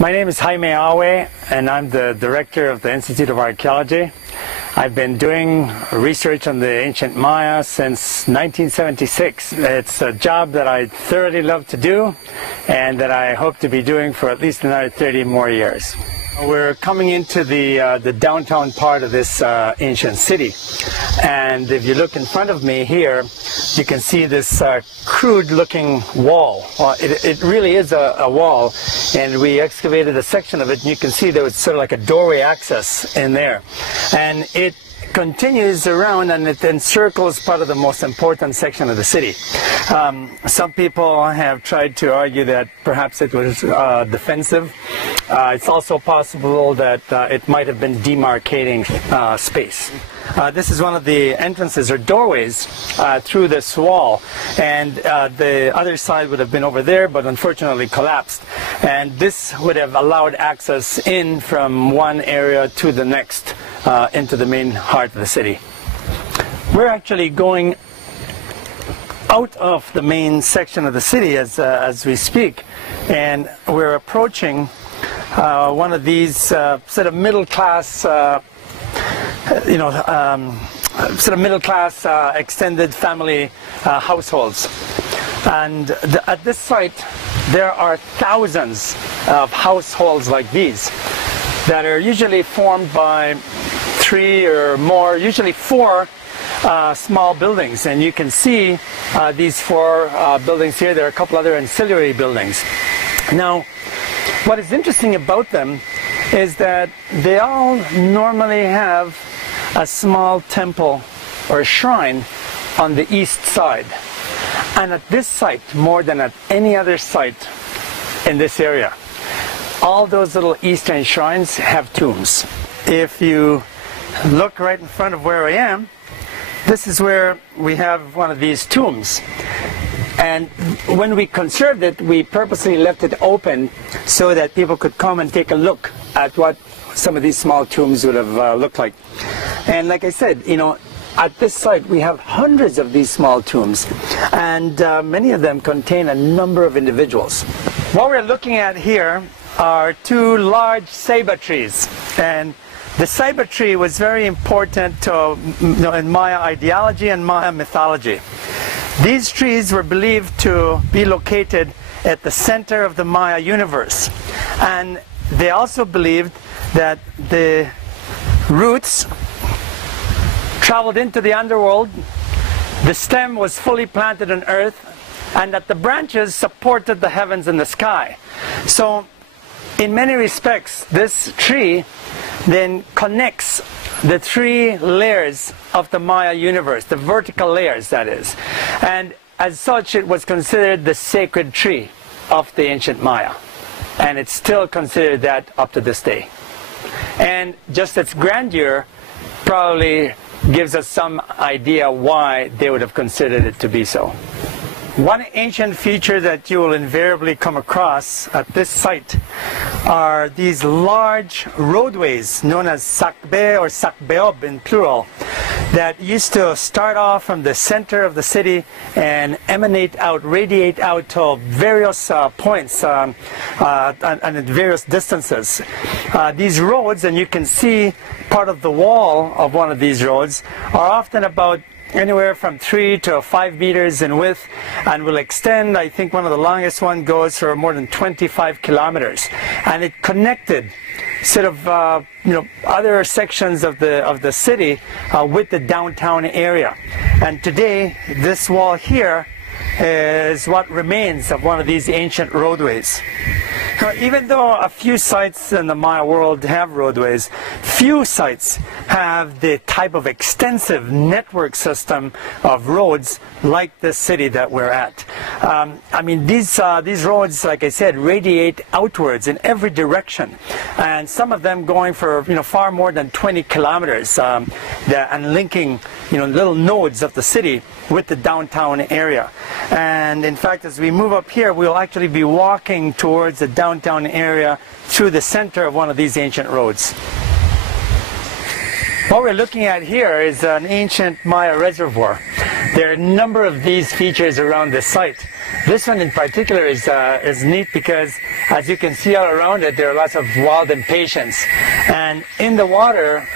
My name is Jaime Awe, and I'm the director of the Institute of Archaeology. I've been doing research on the ancient Maya since 1976. It's a job that I thoroughly love to do and that I hope to be doing for at least another 30 more years. We're coming into the downtown part of this ancient city, and if you look in front of me here, you can see this crude looking wall. It really is a wall, and we excavated a section of it, and you can see there was sort of like a doorway access in there, and it continues around and it encircles part of the most important section of the city. Some people have tried to argue that perhaps it was defensive. It's also possible that it might have been demarcating space. This is one of the entrances or doorways through this wall, and the other side would have been over there, but unfortunately collapsed, and this would have allowed access in from one area to the next into the main heart of the city. We're actually going out of the main section of the city as we speak, and we're approaching one of these sort of middle-class sort of middle-class extended family households. And at this site, there are thousands of households like these that are usually formed by 3 or more, usually 4 small buildings. And you can see these 4 buildings here. There are a couple other ancillary buildings. Now, what is interesting about them is that they all normally have a small temple or shrine on the east side. And at this site, more than at any other site in this area, all those little eastern shrines have tombs. If you look right in front of where I am, this is where we have one of these tombs. And when we conserved it, we purposely left it open so that people could come and take a look at what some of these small tombs would have looked like. And like I said, you know, at this site we have hundreds of these small tombs, and many of them contain a number of individuals. What we're looking at here are 2 large ceiba trees, and the ceiba tree was very important to, in Maya ideology and Maya mythology. These trees were believed to be located at the center of the Maya universe, and they also believed that the roots traveled into the underworld, the stem was fully planted on earth, and that the branches supported the heavens and the sky. So in many respects, this tree then connects the 3 layers of the Maya universe, the vertical layers, that is. And as such, it was considered the sacred tree of the ancient Maya. And it's still considered that up to this day. And just its grandeur probably gives us some idea why they would have considered it to be so. One ancient feature that you will invariably come across at this site are these large roadways known as sakbe or sakbeob in plural, that used to start off from the center of the city and emanate out, radiate out to various points and at various distances. These roads, and you can see part of the wall of one of these roads, are often about anywhere from 3 to 5 meters in width, and will extend. I think one of the longest one goes for more than 25 kilometers, and it connected sort of other sections of the city with the downtown area. And today this wall here is what remains of one of these ancient roadways. Now, even though a few sites in the Maya world have roadways, few sites have the type of extensive network system of roads like this city that we're at. I mean, these roads, like I said, radiate outwards in every direction, and some of them going for far more than 20 kilometers, and linking little nodes of the city with the downtown area. And in fact, as we move up here, we'll actually be walking towards the downtown area through the center of one of these ancient roads. What we're looking at here is an ancient Maya reservoir. There are a number of these features around the site. This one in particular is neat because As you can see all around it, there are lots of wild impatiens. And in the water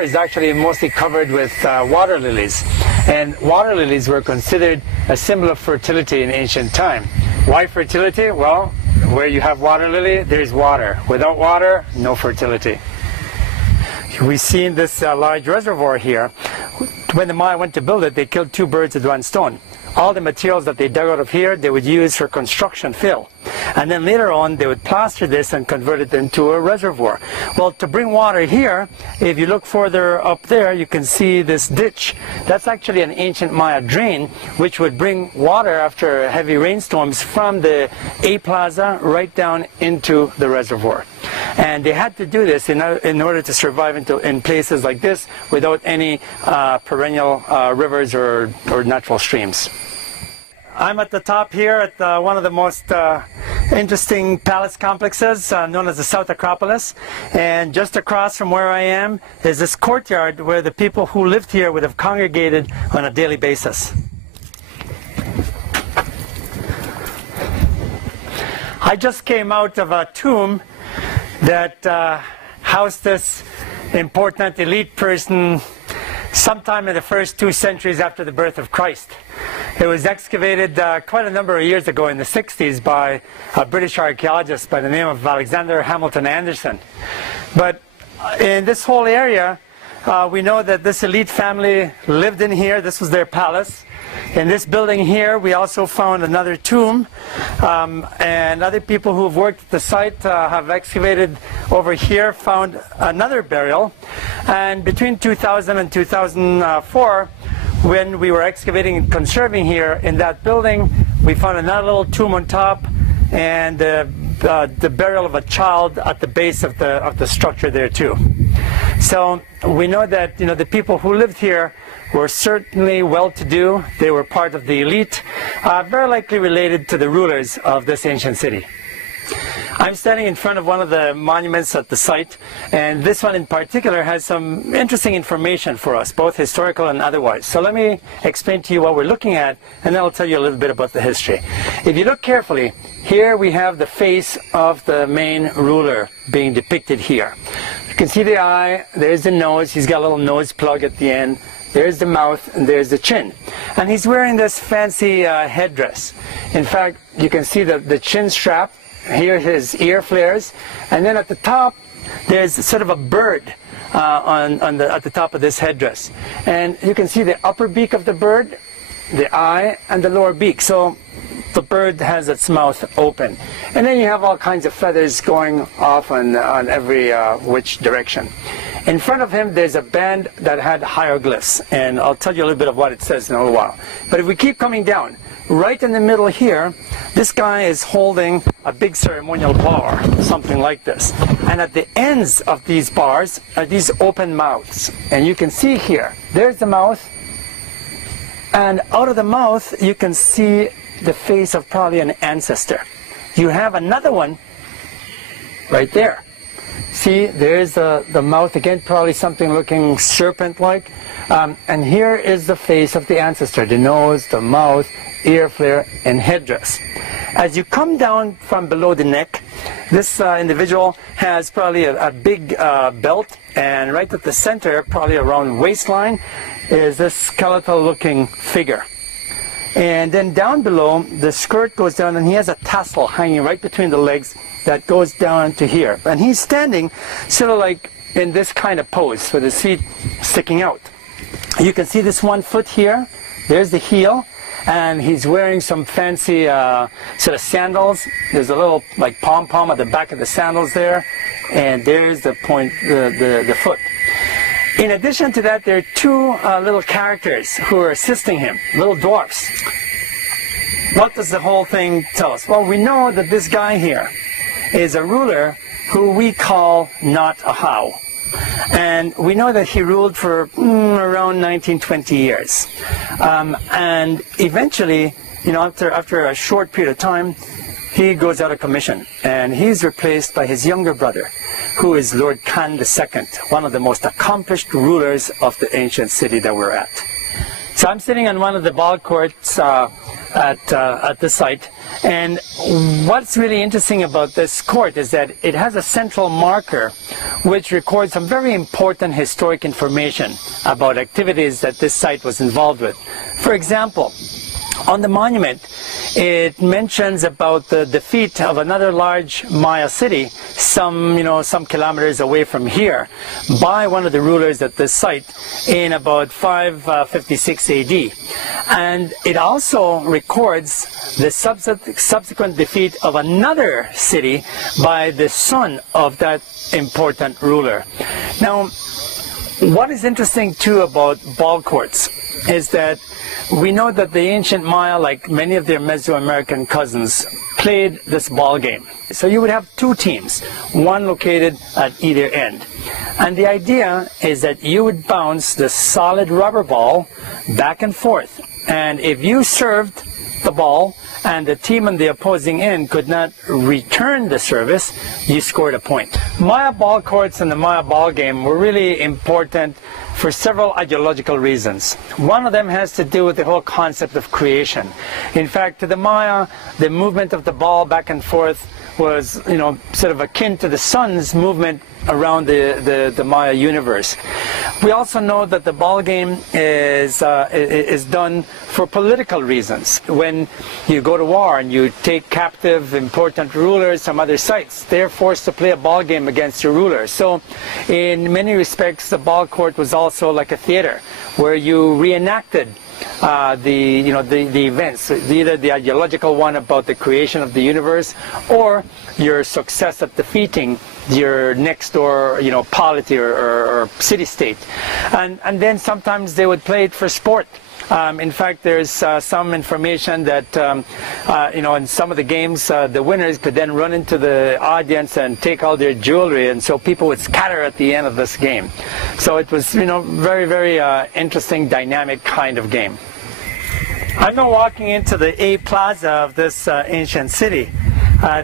is actually mostly covered with water lilies. And water lilies were considered a symbol of fertility in ancient time. Why fertility? Well, where you have water lily, there's water. Without water, no fertility. We've seen this large reservoir here. When the Maya went to build it, they killed two birds with one stone. All the materials that they dug out of here, they would use for construction fill. And then later on, they would plaster this and convert it into a reservoir. Well, to bring water here, if you look further up there, you can see this ditch. That's actually an ancient Maya drain, which would bring water after heavy rainstorms from the A Plaza right down into the reservoir. And they had to do this in order to survive in places like this without any perennial rivers or natural streams. I'm at the top here at one of the most interesting palace complexes known as the South Acropolis. And just across from where I am is this courtyard where the people who lived here would have congregated on a daily basis. I just came out of a tomb that housed this important elite person sometime in the first 2 centuries after the birth of Christ. It was excavated quite a number of years ago in the 60s by a British archaeologist by the name of Alexander Hamilton Anderson. But in this whole area, we know that this elite family lived in here. This was their palace. In this building here, we also found another tomb, and other people who have worked at the site have excavated over here, found another burial. And between 2000 and 2004, when we were excavating and conserving here in that building, we found another little tomb on top, and the burial of a child at the base of the structure there too. So we know that the people who lived here were certainly well-to-do. They were part of the elite, very likely related to the rulers of this ancient city. I'm standing in front of one of the monuments at the site, and this one in particular has some interesting information for us, both historical and otherwise. So let me explain to you what we're looking at, and then I'll tell you a little bit about the history. If you look carefully, here we have the face of the main ruler being depicted here. You can see the eye, there's the nose, he's got a little nose plug at the end. There's the mouth, and there's the chin. And he's wearing this fancy headdress. In fact, you can see the chin strap. Here his ear flares. And then at the top, there's sort of a bird at the top of this headdress. And you can see the upper beak of the bird, the eye, and the lower beak. So the bird has its mouth open. And then you have all kinds of feathers going off on every which direction. In front of him, there's a band that had hieroglyphs, and I'll tell you a little bit of what it says in a little while. But if we keep coming down, right in the middle here, this guy is holding a big ceremonial bar, something like this. And at the ends of these bars are these open mouths. And you can see here, there's the mouth, and out of the mouth, you can see the face of probably an ancestor. You have another one right there. See, there's the mouth again, probably something looking serpent-like. And here is the face of the ancestor, the nose, the mouth, ear flare, and headdress. As you come down from below the neck, this individual has probably a big belt, and right at the center, probably around waistline, is this skeletal-looking figure. And then down below, the skirt goes down, and he has a tassel hanging right between the legs that goes down to here. And he's standing sort of like in this kind of pose with his feet sticking out. You can see this one foot here. There's the heel. And he's wearing some fancy sort of sandals. There's a little like pom-pom at the back of the sandals there. And there's the point, the foot. In addition to that, there are two little characters who are assisting him, little dwarfs. What does the whole thing tell us? Well, we know that this guy here is a ruler who we call Not a How. And we know that he ruled for around 19-20 years. And eventually, after a short period of time, he goes out of commission. And he's replaced by his younger brother, who is Lord Khan II, one of the most accomplished rulers of the ancient city that we're at. So I'm sitting on one of the ball courts at the site, And what's really interesting about this court is that it has a central marker which records some very important historic information about activities that this site was involved with. For example, on the monument, it mentions about the defeat of another large Maya city, some kilometers away from here, by one of the rulers at this site in about 556 AD. And it also records the subsequent defeat of another city by the son of that important ruler. Now, what is interesting too about ball courts is that we know that the ancient Maya, like many of their Mesoamerican cousins, played this ball game. So you would have two teams, one located at either end. And the idea is that you would bounce the solid rubber ball back and forth. And if you served the ball and the team on the opposing end could not return the service, you scored a point. Maya ball courts and the Maya ball game were really important for several ideological reasons. One of them has to do with the whole concept of creation. In fact, to the Maya, the movement of the ball back and forth was, sort of akin to the sun's movement around the Maya universe. We also know that the ball game is done for political reasons. When you go to war and you take captive important rulers from other sites, they're forced to play a ball game against your ruler. So in many respects, the ball court was also like a theater where you reenacted the events, either the ideological one about the creation of the universe or your success at defeating your next door polity or city-state. And then sometimes they would play it for sport. In fact, there's some information that in some of the games the winners could then run into the audience and take all their jewelry, and so people would scatter at the end of this game. So it was very, very interesting, dynamic kind of game. I'm now walking into the A Plaza of this ancient city.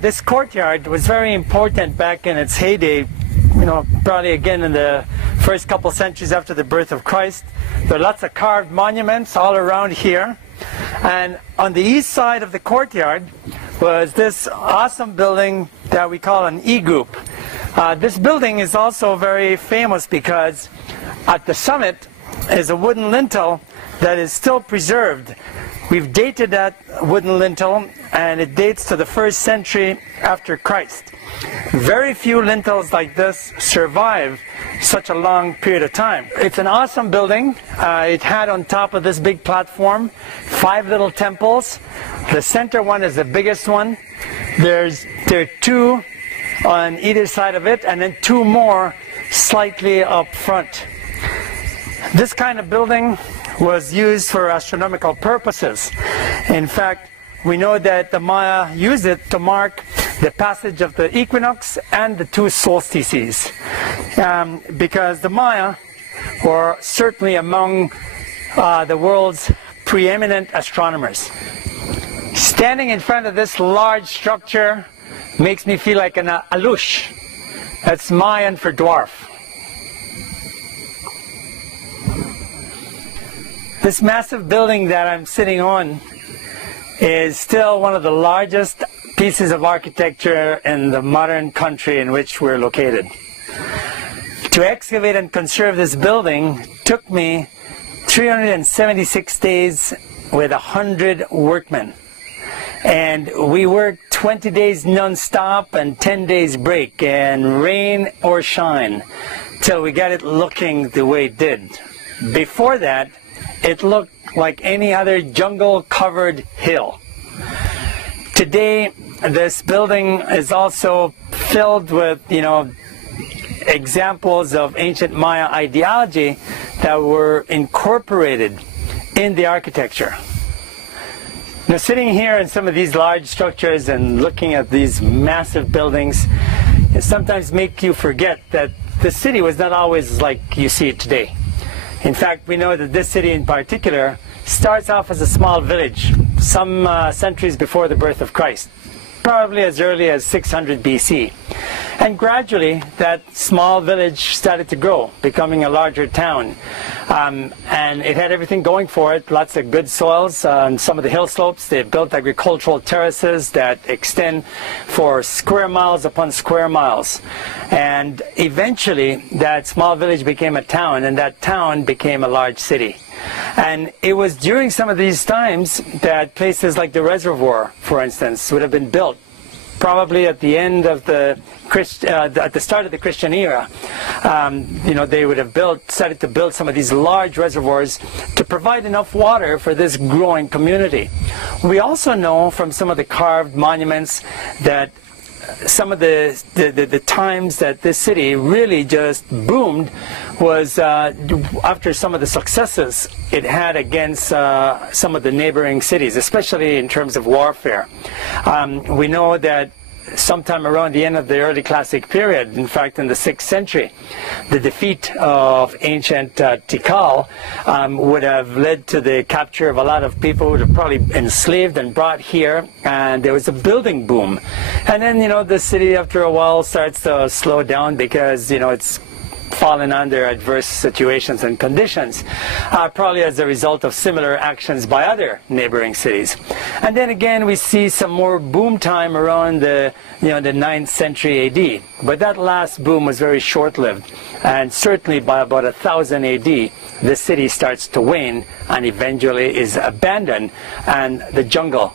This courtyard was very important back in its heyday, probably again in the first couple centuries after the birth of Christ. There are lots of carved monuments all around here. And on the east side of the courtyard was this awesome building that we call an E-group. This building is also very famous because at the summit is a wooden lintel that is still preserved. We've dated that wooden lintel, and it dates to the 1st century after Christ. Very few lintels like this survive such a long period of time. It's an awesome building. It had on top of this big platform 5 little temples. The center one is the biggest one. There are 2 on either side of it, and then 2 more slightly up front. This kind of building was used for astronomical purposes. In fact, we know that the Maya used it to mark the passage of the equinox and the 2 solstices, because the Maya were certainly among the world's preeminent astronomers. Standing in front of this large structure makes me feel like an alush. That's Mayan for dwarf. This massive building that I'm sitting on is still one of the largest pieces of architecture in the modern country in which we're located. To excavate and conserve this building took me 376 days with 100 workmen. And we worked 20 days non-stop and 10 days break, and rain or shine, till we got it looking the way it did. Before that, it looked like any other jungle-covered hill. Today, this building is also filled with, examples of ancient Maya ideology that were incorporated in the architecture. Now, sitting here in some of these large structures and looking at these massive buildings, it sometimes makes you forget that the city was not always like you see it today. In fact, we know that this city in particular starts off as a small village some centuries before the birth of Christ, probably as early as 600 BC. And gradually, that small village started to grow, becoming a larger town. And it had everything going for it, lots of good soils on some of the hill slopes. They built agricultural terraces that extend for square miles upon square miles. And eventually that small village became a town, and that town became a large city. And it was during some of these times that places like the Reservoir, for instance, would have been built. Probably at the end of at the start of the Christian era, they would have started to build some of these large reservoirs to provide enough water for this growing community. We also know from some of the carved monuments that some of the times that this city really just boomed was after some of the successes it had against some of the neighboring cities, especially in terms of warfare. We know that sometime around the end of the early classic period, in fact in the 6th century, the defeat of ancient Tikal would have led to the capture of a lot of people who were probably enslaved and brought here, and there was a building boom. And then, the city after a while starts to slow down because, it's fallen under adverse situations and conditions, probably as a result of similar actions by other neighboring cities. And then again, we see some more boom time around the 9th century AD. But that last boom was very short-lived, and certainly by about 1000 AD, the city starts to wane and eventually is abandoned, and the jungle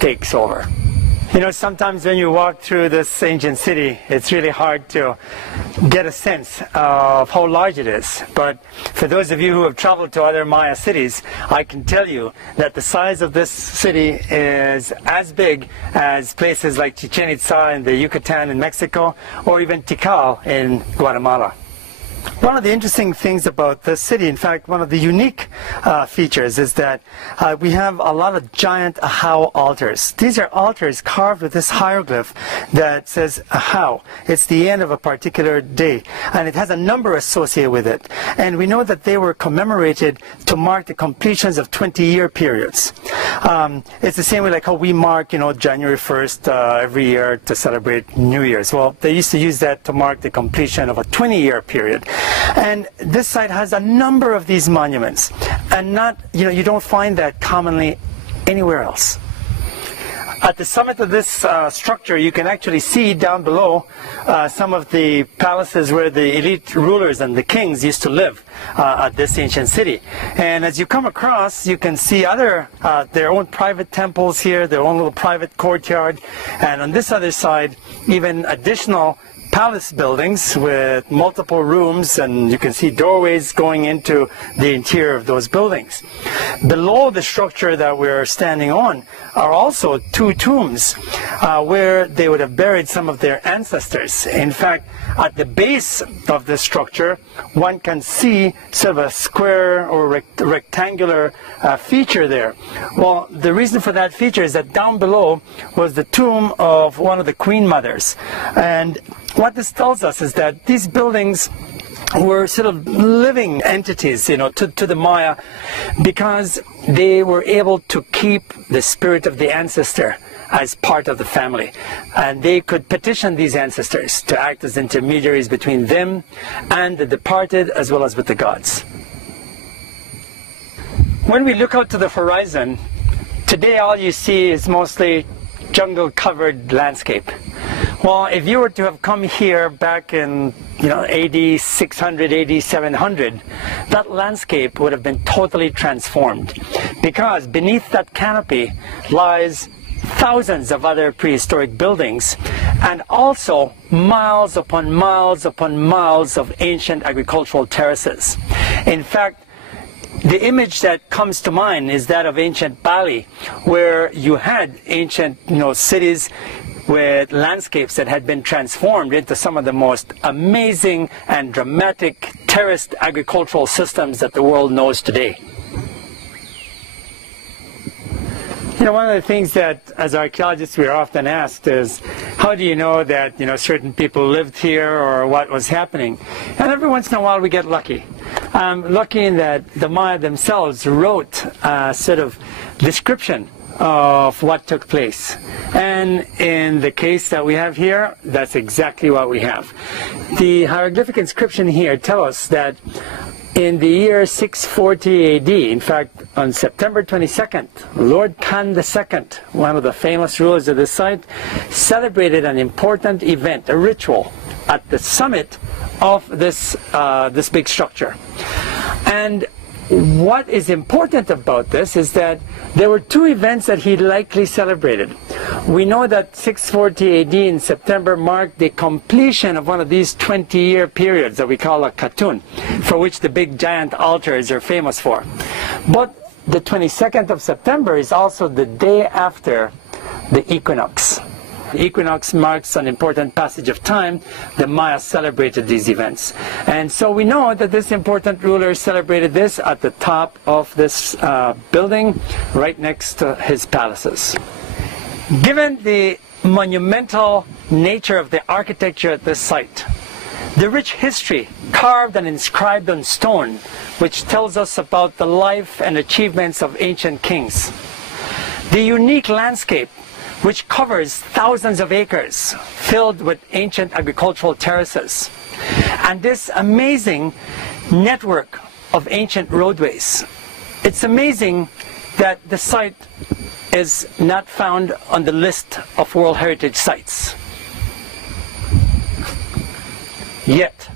takes over. Sometimes when you walk through this ancient city, it's really hard to get a sense of how large it is. But for those of you who have traveled to other Maya cities, I can tell you that the size of this city is as big as places like Chichen Itza in the Yucatan in Mexico, or even Tikal in Guatemala. One of the interesting things about this city, in fact, one of the unique features is that we have a lot of giant Ahau altars. These are altars carved with this hieroglyph that says Ahau. It's the end of a particular day, and it has a number associated with it. And we know that they were commemorated to mark the completions of 20-year periods. It's the same way like how we mark, January 1st every year to celebrate New Year's. Well, they used to use that to mark the completion of a 20-year period. And this site has a number of these monuments, and you don't find that commonly anywhere else. At the summit of this structure, you can actually see down below some of the palaces where the elite rulers and the kings used to live at this ancient city. And as you come across, you can see their own private temples here, their own little private courtyard, and on this other side, even additional palace buildings with multiple rooms, and you can see doorways going into the interior of those buildings. Below the structure that we're standing on are also two tombs where they would have buried some of their ancestors. In fact, at the base of the structure, one can see sort of a square or rectangular feature there. Well, the reason for that feature is that down below was the tomb of one of the queen mothers. And what this tells us is that these buildings were sort of living entities, to the Maya, because they were able to keep the spirit of the ancestor as part of the family. And they could petition these ancestors to act as intermediaries between them and the departed, as well as with the gods. When we look out to the horizon, today all you see is mostly jungle-covered landscape. Well, if you were to have come here back in AD 600, AD 700, that landscape would have been totally transformed, because beneath that canopy lies thousands of other prehistoric buildings, and also miles upon miles upon miles of ancient agricultural terraces. In fact, the image that comes to mind is that of ancient Bali, where you had ancient cities with landscapes that had been transformed into some of the most amazing and dramatic terraced agricultural systems that the world knows today. One of the things that, as archaeologists, we are often asked is, how do you know that, certain people lived here or what was happening? And every once in a while we get lucky. Lucky in that the Maya themselves wrote a sort of description of what took place. And in the case that we have here, that's exactly what we have. The hieroglyphic inscription here tells us that in the year 640 AD, in fact, on September 22nd, Lord Khan II, one of the famous rulers of the site, celebrated an important event, a ritual, at the summit of this big structure. And what is important about this is that there were two events that he likely celebrated. We know that 640 AD in September marked the completion of one of these 20-year periods that we call a Khatun, for which the big giant altars are famous for. But the 22nd of September is also the day after the equinox. The equinox marks an important passage of time. The Maya celebrated these events. And so we know that this important ruler celebrated this at the top of this building, right next to his palaces. Given the monumental nature of the architecture at this site, the rich history carved and inscribed on stone, which tells us about the life and achievements of ancient kings, the unique landscape which covers thousands of acres filled with ancient agricultural terraces, and this amazing network of ancient roadways. It's amazing that the site is not found on the list of World Heritage Sites. Yet,